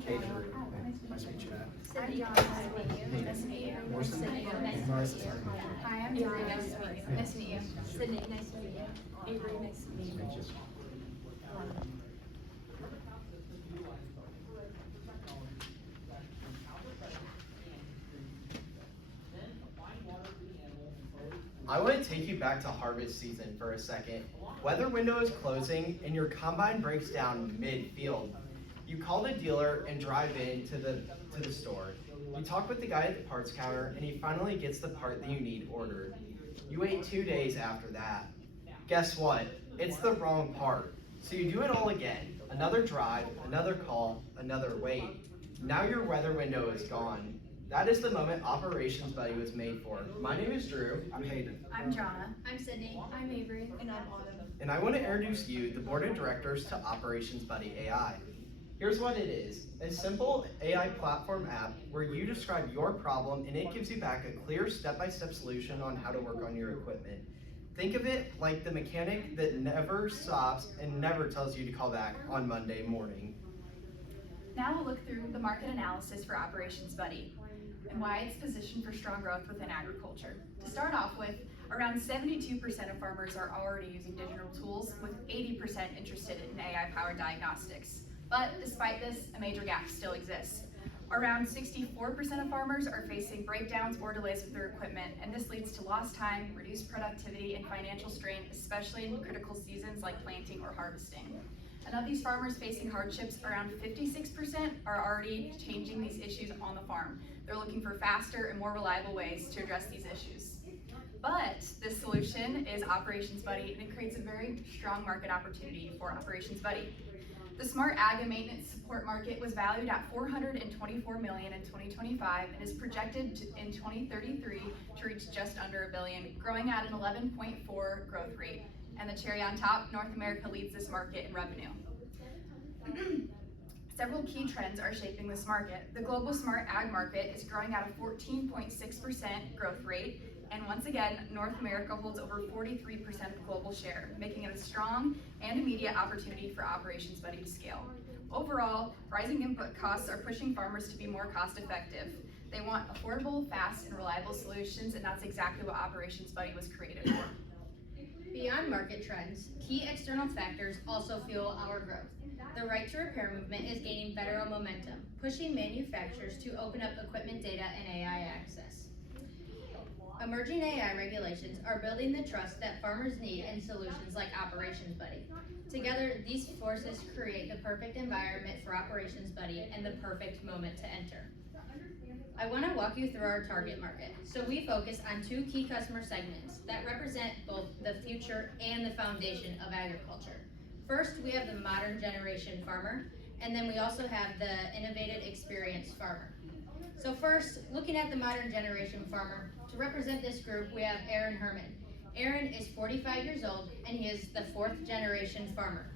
Caden. Nice to meet you, Matt. Sydney, nice to meet you. Nice to meet you. Morrison. Sydney, nice to meet you. Hi, I'm Avery. Nice to meet you. Nice to meet you. Sydney, nice to meet you. Avery, nice to meet you. I want to take you back to harvest season for a second. Weather window is closing and your combine breaks down mid-field. You call the dealer and drive in to the store. You talk with the guy at the parts counter and he finally gets the part that you need ordered. You wait 2 days after that. Guess what? It's the wrong part. So you do it all again. Another drive, another call, another wait. Now your weather window is gone. That is the moment Operations Buddy was made for. My name is Drew. I'm Hayden. I'm Jonna. I'm Sydney. I'm Avery. And I'm Autumn. And I want to introduce you, the board of directors, to Operations Buddy AI. Here's what it is: a simple AI platform app where you describe your problem and it gives you back a clear step-by-step solution on how to work on your equipment. Think of it like the mechanic that never stops and never tells you to call back on Monday morning. Now we'll look through the market analysis for Operations Buddy and why it's positioned for strong growth within agriculture. To start off with, around 72% of farmers are already using digital tools, with 80% interested in AI-powered diagnostics. But despite this, a major gap still exists. Around 64% of farmers are facing breakdowns or delays with their equipment, and this leads to lost time, reduced productivity, and financial strain, especially in critical seasons like planting or harvesting. And of these farmers facing hardships, around 56% are already changing these issues on the farm. They're looking for faster and more reliable ways to address these issues. But this solution is Operations Buddy, and it creates a very strong market opportunity for Operations Buddy. The smart ag and maintenance support market was valued at $424 million in 2025 and is projected in 2033 to reach just under $1 billion, growing at an 11.4% growth rate. And the cherry on top, North America leads this market in revenue. Several key trends are shaping this market. The global smart ag market is growing at a 14.6% growth rate, and once again, North America holds over 43% of the global share, making it a strong and immediate opportunity for Operations Buddy to scale. Overall, rising input costs are pushing farmers to be more cost effective. They want affordable, fast, and reliable solutions, and that's exactly what Operations Buddy was created for. Beyond market trends, key external factors also fuel our growth. The right to repair movement is gaining federal momentum, pushing manufacturers to open up equipment data and AI access. Emerging AI regulations are building the trust that farmers need in solutions like Operations Buddy. Together, these forces create the perfect environment for Operations Buddy and the perfect moment to enter. I want to walk you through our target market. So we focus on two key customer segments that represent both the future and the foundation of agriculture. First, we have the modern generation farmer, and then we also have the innovative experienced farmer. So first, looking at the modern generation farmer, to represent this group, we have Aaron Herman. Aaron is 45 years old, and he is the 4th generation farmer.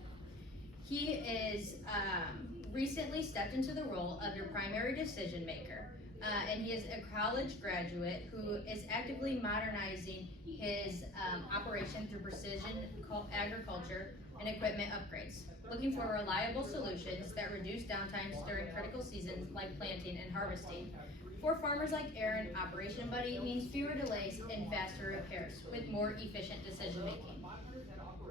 He is recently stepped into the role of your primary decision maker. And he is a college graduate who is actively modernizing his operation through precision agriculture and equipment upgrades, looking for reliable solutions that reduce downtimes during critical seasons like planting and harvesting. For farmers like Aaron, Operation Buddy means fewer delays and faster repairs with more efficient decision making.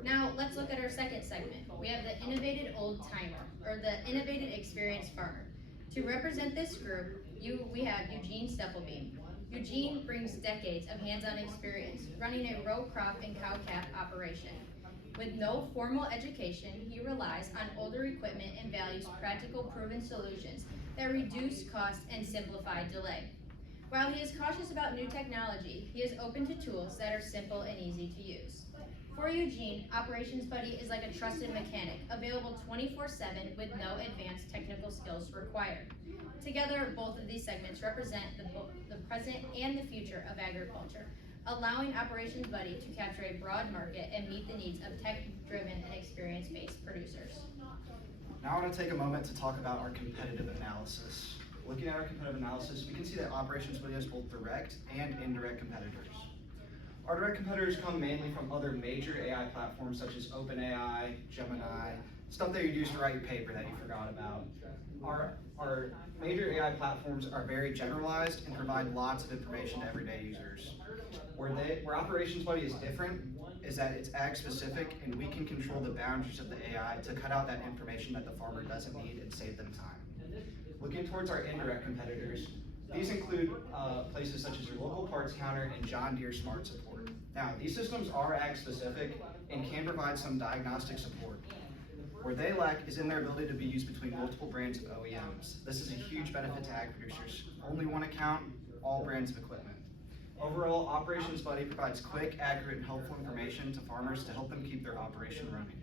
Now let's look at our second segment. We have the innovative old timer, or the innovative experienced farmer. To represent this group, we have Eugene Steffelbeam. Eugene brings decades of hands-on experience running a row crop and cow-calf operation. With no formal education, he relies on older equipment and values practical, proven solutions that reduce cost and simplify delay. While he is cautious about new technology, he is open to tools that are simple and easy to use. For Eugene, Operations Buddy is like a trusted mechanic, available 24/7 with no advanced technical skills required. Together, both of these segments represent the present and the future of agriculture, allowing Operations Buddy to capture a broad market and meet the needs of tech-driven and experience-based producers. Now I want to take a moment to talk about our competitive analysis. Looking at our competitive analysis, we can see that Operations Buddy has both direct and indirect competitors. Our direct competitors come mainly from other major AI platforms such as OpenAI, Gemini, stuff that you use to write your paper that you forgot about. Our Our major AI platforms are very generalized and provide lots of information to everyday users. Where Operations Buddy is different is that it's ag specific and we can control the boundaries of the AI to cut out that information that the farmer doesn't need and save them time. Looking towards our indirect competitors, these include places such as your local parts counter and John Deere Smart Support. Now, these systems are ag specific and can provide some diagnostic support. Where they lack is in their ability to be used between multiple brands of OEMs. This is a huge benefit to ag producers. Only one account, all brands of equipment. Overall, Operations Buddy provides quick, accurate, and helpful information to farmers to help them keep their operation running.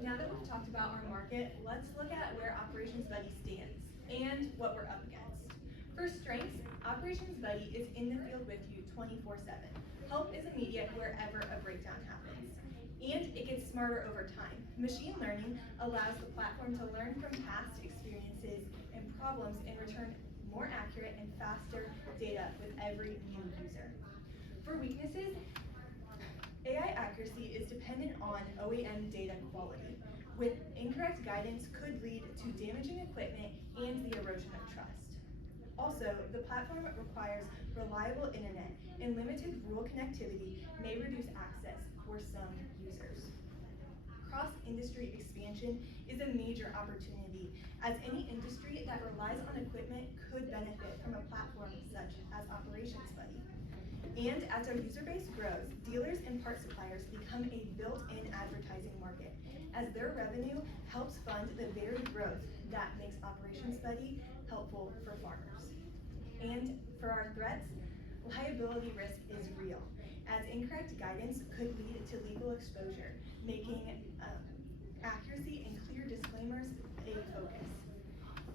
Now that we've talked about our market, let's look at where Operations Buddy stands and what we're up against. For strengths, Operations Buddy is in the field with you 24/7. Help is immediate wherever a breakdown happens. And it gets smarter over time. Machine learning allows the platform to learn from past experiences and problems and return more accurate and faster data with every new user. For weaknesses, AI accuracy is dependent on OEM data quality, with incorrect guidance could lead to damaging equipment and the erosion of trust. Also, the platform requires reliable internet, and limited rural connectivity may reduce access for some users. Cross-industry expansion is a major opportunity, as any industry that relies on equipment could benefit from a platform such as Operations Buddy. And as our user base grows, dealers and part suppliers become a built-in advertising market, as their revenue helps fund the very growth that makes Operations Buddy helpful for farmers. And for our threats, liability risk is real, as incorrect guidance could lead to legal exposure, making accuracy and clear disclaimers a focus.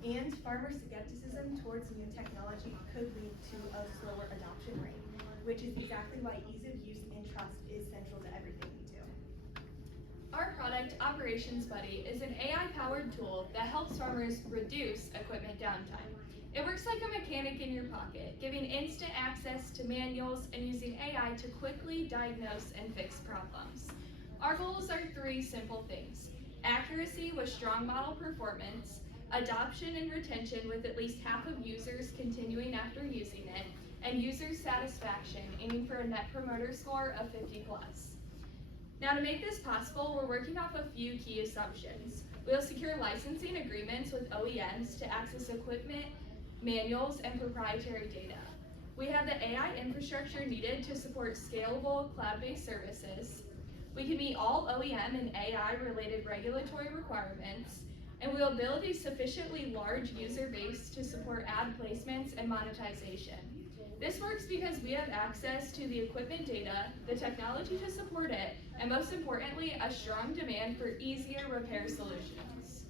And farmer skepticism towards new technology could lead to a slower adoption rate, which is exactly why ease of use and trust is central to everything we do. Our product, Operations Buddy, is an AI-powered tool that helps farmers reduce equipment downtime. It works like a mechanic in your pocket, giving instant access to manuals and using AI to quickly diagnose and fix problems. Our goals are three simple things: accuracy with strong model performance, adoption and retention with at least half of users continuing after using it, and user satisfaction, aiming for a Net Promoter Score of 50+. Now, to make this possible, we're working off a few key assumptions. We'll secure licensing agreements with OEMs to access equipment, manuals, and proprietary data. We have the AI infrastructure needed to support scalable cloud-based services. We can meet all OEM and AI-related regulatory requirements, and we'll build a sufficiently large user base to support ad placements and monetization. This works because we have access to the equipment data, the technology to support it, and most importantly, a strong demand for easier repair solutions.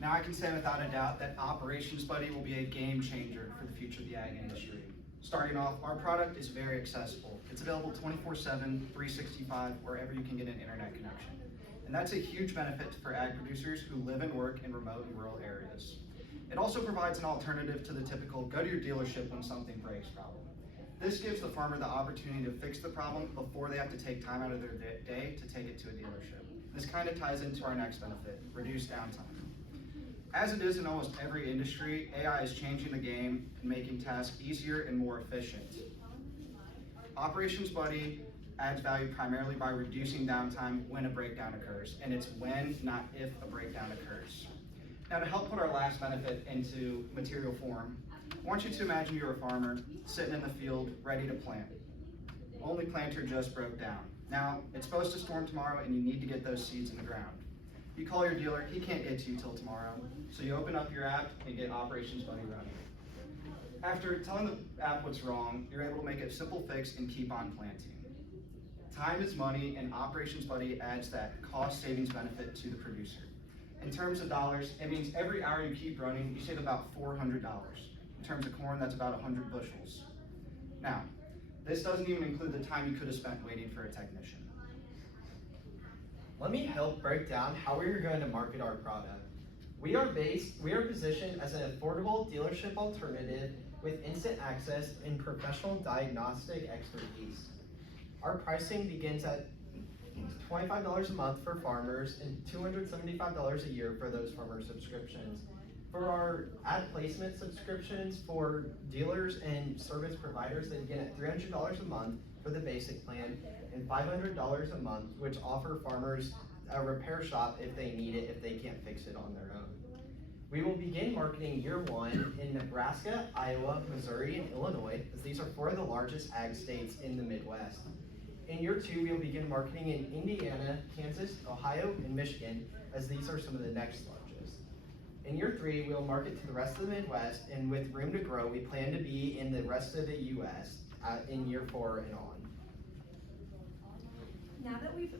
Now I can say without a doubt that Operations Buddy will be a game changer for the future of the ag industry. Starting off, our product is very accessible. It's available 24/7, 365, wherever you can get an internet connection. And that's a huge benefit for ag producers who live and work in remote and rural areas. It also provides an alternative to the typical go to your dealership when something breaks problem. This gives the farmer the opportunity to fix the problem before they have to take time out of their day to take it to a dealership. This kind of ties into our next benefit, reduced downtime. As it is in almost every industry, AI is changing the game and making tasks easier and more efficient. Operations Buddy adds value primarily by reducing downtime when a breakdown occurs, and it's when, not if, a breakdown occurs. Now, to help put our last benefit into material form, I want you to imagine you're a farmer sitting in the field ready to plant. Only planter just broke down. Now, it's supposed to storm tomorrow and you need to get those seeds in the ground. You call your dealer, he can't get to you till tomorrow, so you open up your app and get Operations Buddy running. After telling the app what's wrong, you're able to make a simple fix and keep on planting. Time is money, and Operations Buddy adds that cost savings benefit to the producer. In terms of dollars, it means every hour you keep running, you save about $400. In terms of corn, that's about 100 bushels. Now, this doesn't even include the time you could have spent waiting for a technician. Let me help break down how we are going to market our product. We are positioned as an affordable dealership alternative with instant access and professional diagnostic expertise. Our pricing begins at $25 a month for farmers and $275 a year for those farmer subscriptions. For our ad placement subscriptions for dealers and service providers, they begin at $300 a month for the basic plan and $500 a month, which offer farmers a repair shop if they need it, if they can't fix it on their own. We will begin marketing year one in Nebraska, Iowa, Missouri, and Illinois, as these are four of the largest ag states in the Midwest. In year two, we will begin marketing in Indiana, Kansas, Ohio, and Michigan, as these are some of the next largest. In year three, we will market to the rest of the Midwest, and with room to grow, we plan to be in the rest of the U.S. In year 4 and on. Now that we've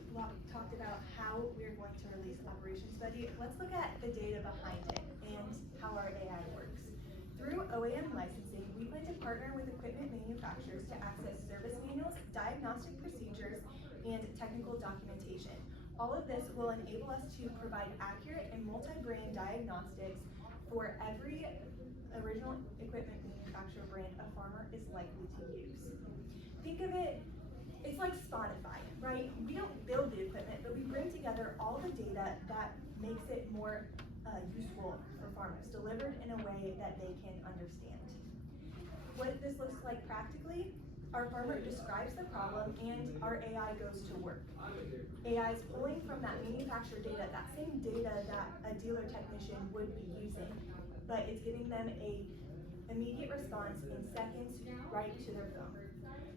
talked about how we're going to release Operations Buddy, let's look at the data behind it and how our AI works. Through OEM licensing, we plan to partner with equipment manufacturers to access service manuals, diagnostic procedures, and technical documentation. All of this will enable us to provide accurate and multi-brand diagnostics for every original equipment manufacturer brand a farmer is likely to use. Think of it, it's like Spotify, right? We don't build the equipment, but we bring together all the data that makes it more useful for farmers, delivered in a way that they can understand. What this looks like practically, our farmer describes the problem and our AI goes to work. AI is pulling from that manufacturer data, that same data that a dealer technician would be using, but it's giving them a immediate response in seconds right to their phone.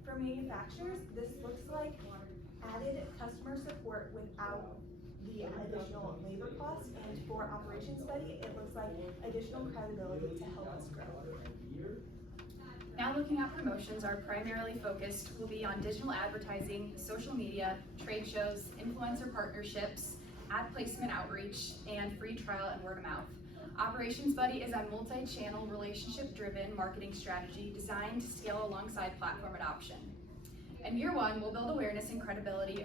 For manufacturers, this looks like added customer support without the additional labor costs, and for Operations Buddy, it looks like additional credibility to help us grow. Now looking at promotions, our primarily focus will be on digital advertising, social media, trade shows, influencer partnerships, ad placement outreach, and free trial and word of mouth. Operations Buddy is a multi-channel, relationship-driven marketing strategy designed to scale alongside platform adoption. In year one, we'll build awareness and credibility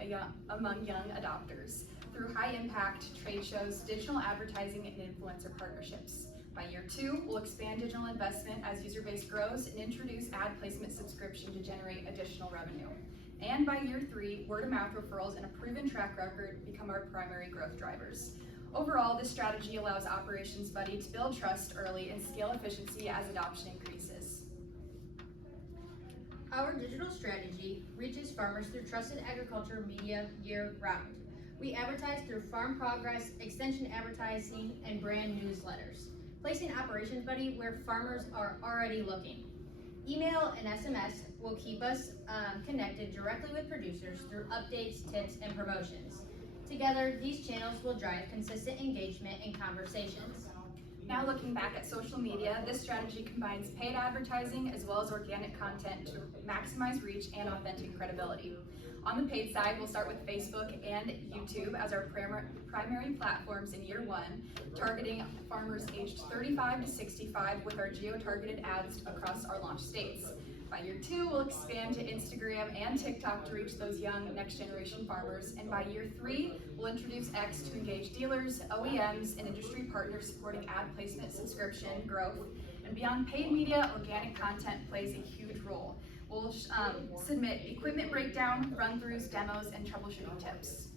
among young adopters through high-impact trade shows, digital advertising, and influencer partnerships. By year two, we'll expand digital investment as user base grows and introduce ad placement subscription to generate additional revenue. And by year three, word-of-mouth referrals and a proven track record become our primary growth drivers. Overall, this strategy allows Operations Buddy to build trust early and scale efficiency as adoption increases. Our digital strategy reaches farmers through trusted agriculture media year-round. We advertise through farm progress, extension advertising, and brand newsletters, placing Operations Buddy where farmers are already looking. Email and SMS will keep us connected directly with producers through updates, tips, and promotions. Together, these channels will drive consistent engagement and conversations. Now looking back at social media, this strategy combines paid advertising as well as organic content to maximize reach and authentic credibility. On the paid side, we'll start with Facebook and YouTube as our primary platforms in year one, targeting farmers aged 35 to 65 with our geo-targeted ads across our launch states. By year two, we'll expand to Instagram and TikTok to reach those young next-generation farmers. And by year three, we'll introduce X to engage dealers, OEMs, and industry partners supporting ad placement subscription growth. And beyond paid media, organic content plays a huge role. We'll submit equipment breakdown, run-throughs, demos, and troubleshooting tips.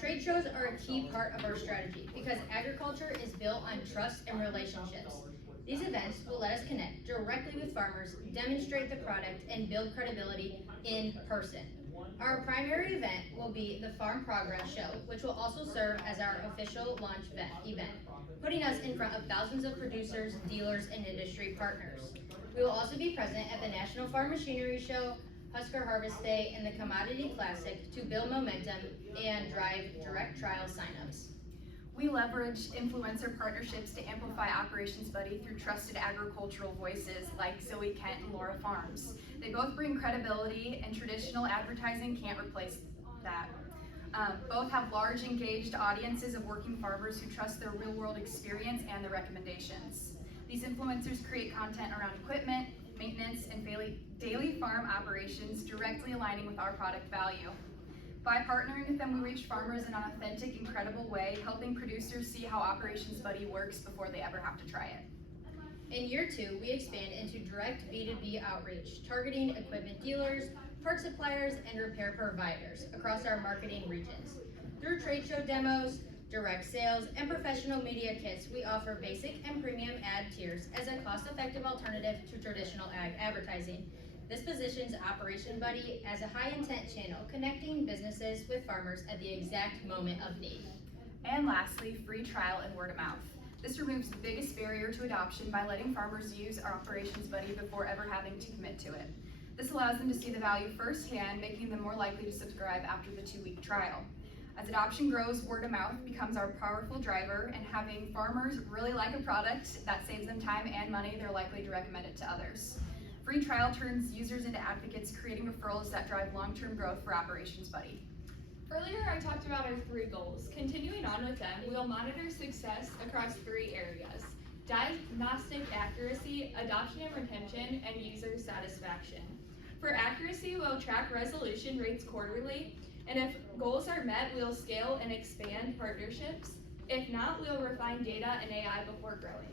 Trade shows are a key part of our strategy because agriculture is built on trust and relationships. These events will let us connect directly with farmers, demonstrate the product, and build credibility in person. Our primary event will be the Farm Progress Show, which will also serve as our official launch event, putting us in front of thousands of producers, dealers, and industry partners. We will also be present at the National Farm Machinery Show, Husker Harvest Day, and the Commodity Classic to build momentum and drive direct trial signups. We leverage influencer partnerships to amplify Operations Buddy through trusted agricultural voices like Zoe Kent and Laura Farms. They both bring credibility, and traditional advertising can't replace that. Both have large engaged audiences of working farmers who trust their real-world experience and their recommendations. These influencers create content around equipment, maintenance, and daily farm operations directly aligning with our product value. By partnering with them, we reach farmers in an authentic, incredible way, helping producers see how Operations Buddy works before they ever have to try it. In year two, we expand into direct B2B outreach, targeting equipment dealers, part suppliers, and repair providers across our marketing regions. Through trade show demos, direct sales, and professional media kits, we offer basic and premium ad tiers as a cost-effective alternative to traditional ag advertising. This positions Operation Buddy as a high-intent channel, connecting businesses with farmers at the exact moment of need. And lastly, free trial and word of mouth. This removes the biggest barrier to adoption by letting farmers use our Operations Buddy before ever having to commit to it. This allows them to see the value firsthand, making them more likely to subscribe after the 2-week trial. As adoption grows, word of mouth becomes our powerful driver, and having farmers really like a product that saves them time and money, they're likely to recommend it to others. Free trial turns users into advocates, creating referrals that drive long-term growth for Operations Buddy. Earlier, I talked about our 3 goals. Continuing on with them, we'll monitor success across 3 areas: diagnostic accuracy, adoption and retention, and user satisfaction. For accuracy, we'll track resolution rates quarterly, and if goals are met, we'll scale and expand partnerships. If not, we'll refine data and AI before growing.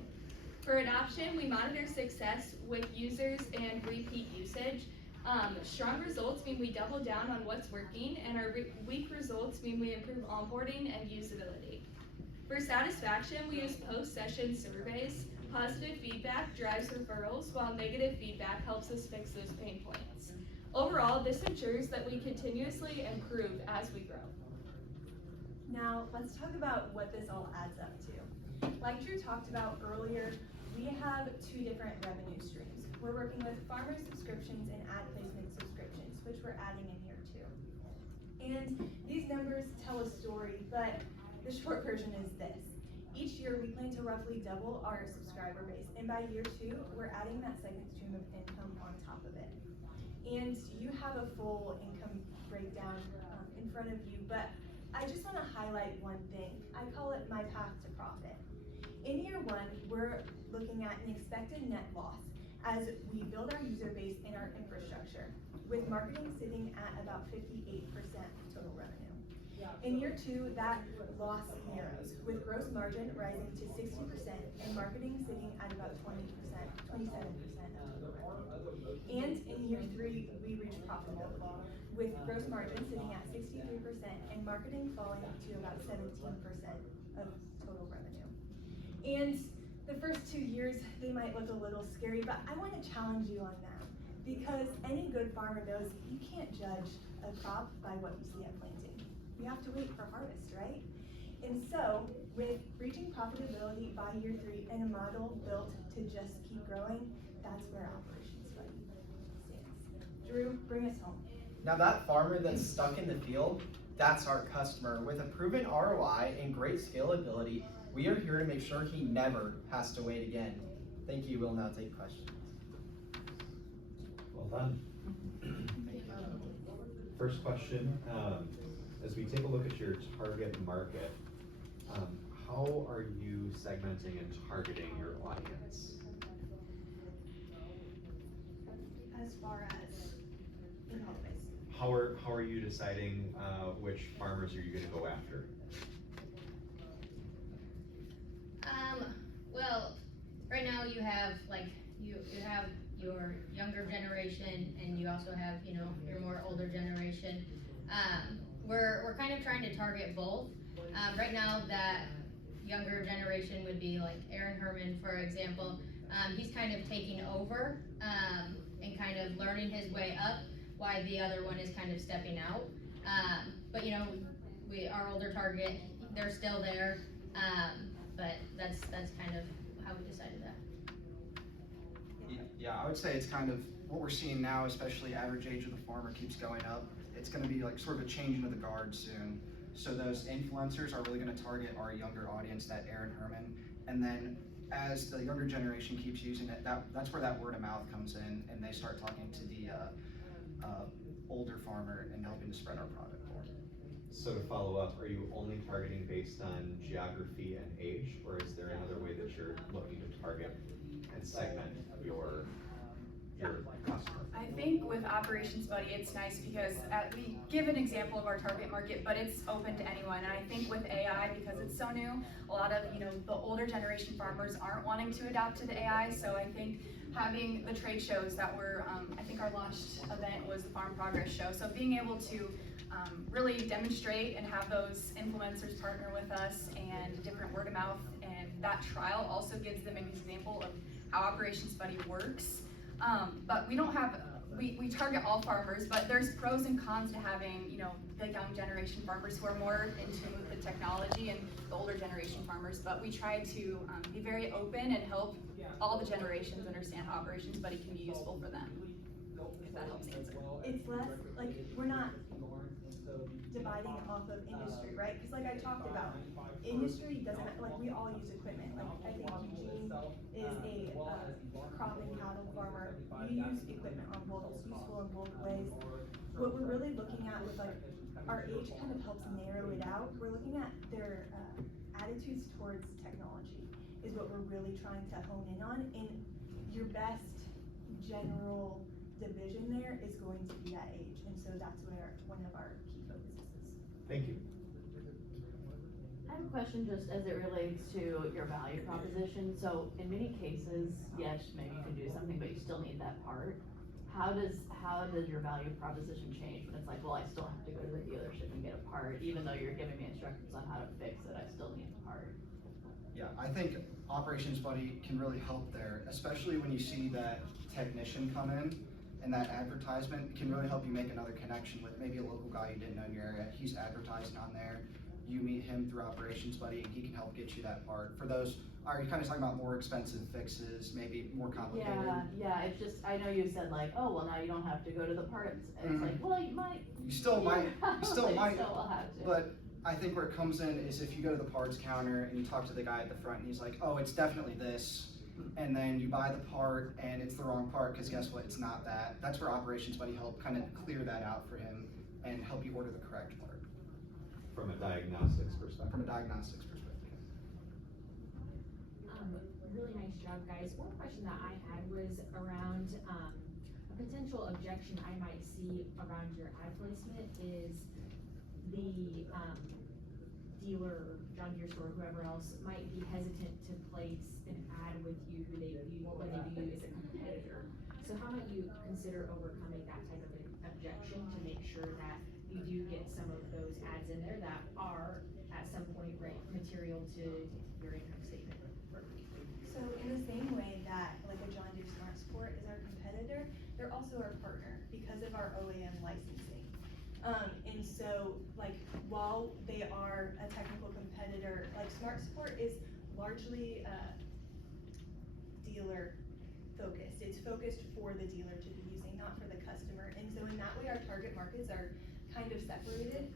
For adoption, we monitor success with users and repeat usage. Strong results mean we double down on what's working, and our weak results mean we improve onboarding and usability. For satisfaction, we use post-session surveys. Positive feedback drives referrals, while negative feedback helps us fix those pain points. Overall, this ensures that we continuously improve as we grow. Now, let's talk about what this all adds up to. Like Drew talked about earlier, we have 2 different revenue streams. We're working with farmer subscriptions and ad placement subscriptions, which we're adding in year 2. And these numbers tell a story, but the short version is this. Each year, we plan to roughly double our subscriber base, and by year 2, we're adding that second stream of income on top of it. And you have a full income breakdown in front of you, but I just want to highlight one thing. I call it my path to profit. In year 1, we're looking at an expected net loss as we build our user base and our infrastructure, with marketing sitting at about 58% of total revenue. In year 2, that loss narrows, with gross margin rising to 60% and marketing sitting at about 27% of total revenue. And in year 3, we reach profitability, with gross margin sitting at 63% and marketing falling to about 17% of total revenue. And the first 2 years, they might look a little scary, but I want to challenge you on that, because any good farmer knows you can't judge a crop by what you see at planting. You have to wait for harvest, right? And so, with reaching profitability by year 3 and a model built to just keep growing, that's where Operations Buddy stands. Drew, bring us home. Now that farmer that's stuck in the field, that's our customer. With a proven ROI and great scalability, we are here to make sure he never has to wait again. Thank you. We'll now take questions. Well done. First question, as we take a look at your target market, how are you segmenting and targeting your audience? As far as in what ways? How are you deciding which farmers are you going to go after? Well, right now you have you have your younger generation, and you also have your more older generation. We're kind of trying to target both. Right now, that younger generation would be like Aaron Herman, for example. He's kind of taking over and kind of learning his way up, while the other one is kind of stepping out. But our older target, they're still there. But that's kind of how we decided that. Yeah, I would say it's kind of what we're seeing now, especially average age of the farmer keeps going up. It's going to be like sort of a changing of the guard soon. So those influencers are really going to target our younger audience, that Aaron Herman. And then as the younger generation keeps using it, that's where that word of mouth comes in, and they start talking to the older farmer and helping to spread our product more. So to follow up, are you only targeting based on geography and age, or is there another way that you're looking to target and segment your your customer? I think with Operations Buddy, it's nice because we give an example of our target market, but it's open to anyone. And I think with AI, because it's so new, a lot of the older generation farmers aren't wanting to adapt to the AI. So I think having the trade shows that were, I think our launched event was the Farm Progress Show. So being able to really demonstrate and have those influencers partner with us and different word of mouth, and that trial also gives them an example of how Operations Buddy works. But we don't have, we target all farmers, but there's pros and cons to having, the young generation farmers who are more in tune with the technology and the older generation farmers. But we try to be very open and help all the generations understand how Operations Buddy can be useful for them, if that helps answer. It's less, like, we're not dividing it off of industry, right? Because like I talked about, industry doesn't, like, we all use equipment. Like, I think Eugene is a crop and cattle farmer. You use equipment on both, it's useful in both ways. What we're really looking at with like, our age kind of helps narrow it out. We're looking at their attitudes towards technology is what we're really trying to hone in on. And your best general division there is going to be that age. And so that's where one of our key focuses is. Thank you. I have a question just as it relates to your value proposition. So in many cases, yes, maybe you can do something, but you still need that part. How does your value proposition change when it's like, well, I still have to go to the dealership and get a part, even though you're giving me instructions on how to fix it, I still need the part? Yeah, I think Operations Buddy can really help there, especially when you see that technician come in and that advertisement can really help you make another connection with maybe a local guy you didn't know in your area. He's advertising on there. You meet him through Operations Buddy and he can help get you that part. For those, are you kind of talking about more expensive fixes, maybe more complicated? Yeah, it's just, I know you said like, oh, well, now you don't have to go to the parts. It's like, well, you might. You still might, you still might, will have to. but I think where it comes in is if you go to the parts counter and you talk to the guy at the front and he's like, oh, it's definitely this. And then you buy the part and it's the wrong part because guess what, it's not that. That's where Operations Buddy help kind of clear that out for him and help you order the correct part. From a diagnostics perspective. From a diagnostics perspective. Really nice job, guys. One question that I had was around a potential objection I might see around your ad placement is the dealer, John Deere store, whoever else might be hesitant to place an ad with you who they view as a competitor. So how might you consider overcoming that type of an objection to make sure that you do get some of those ads in there that are at some point material to your income statement? So in the same way that like a John Deere Smart Sport is our competitor, they're also our partner because of our OEM licensing. And so like while they are a technical competitor, like Smart Sport is largely dealer focused. It's focused for the dealer to be using, not for the customer. And so in that way our target markets are kind of separated.